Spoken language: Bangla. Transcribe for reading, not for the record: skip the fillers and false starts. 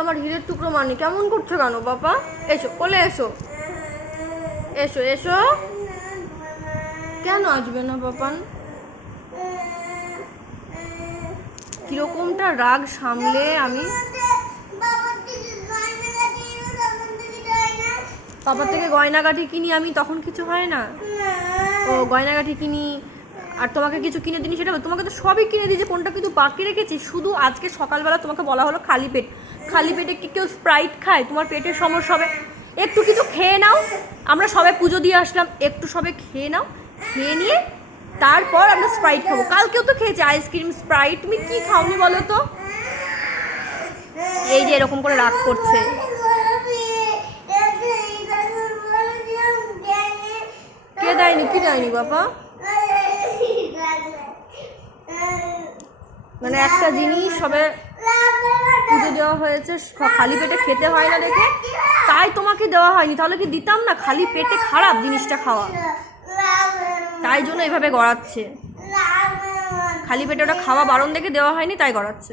আমার হীরের টুকরো মানি কেমন করছো কেন বাবা? এসো কোলে এসো, এসো এসো। কেন আসবে না বাবান? কিরকমটা রাগ সামলে আমি বাবার থেকে গয়নাগাটি কিনি আমি, তখন কিছু হয় না? ও গয়নাগাটি কিনি আর তোমাকে কিছু কিনে দিনি, সেটা তোমাকে তো সবই কিনে দিয়েছি, কোনটা কিন্তু বাকি রেখেছি? শুধু আজকে সকালবেলা তোমাকে বলা হলো খালি পেটে কি কেউ স্প্রাইট খায়? তোমার পেটের সমস্যা হবে, একটু কিছু খেয়ে নাও। আমরা সবাই পুজো দিয়ে আসলাম, একটু সবাই খেয়ে নাও, খেয়ে নিয়ে তারপর আমরা স্প্রাইট খাবো। কালকেও তো খেয়েছি আইসক্রিম স্প্রাইট, তুমি কি খাওনি বলো তো? এই যে এরকম করে রাগ করছে। কে দেয়নি? কি দেয়নি বাবা? মানে একটা জিনিস সবে পুজো দেওয়া হয়েছে, খালি পেটে খেতে হয় না দেখে তাই তোমাকে দেওয়া হয়নি, তাহলে কি দিতাম না? খালি পেটে খারাপ জিনিসটা খাওয়া, তাই জন্য এভাবে গড়াচ্ছে। খালি পেটে ওটা খাওয়া বারণ দেখে দেওয়া হয়নি, তাই গড়াচ্ছে।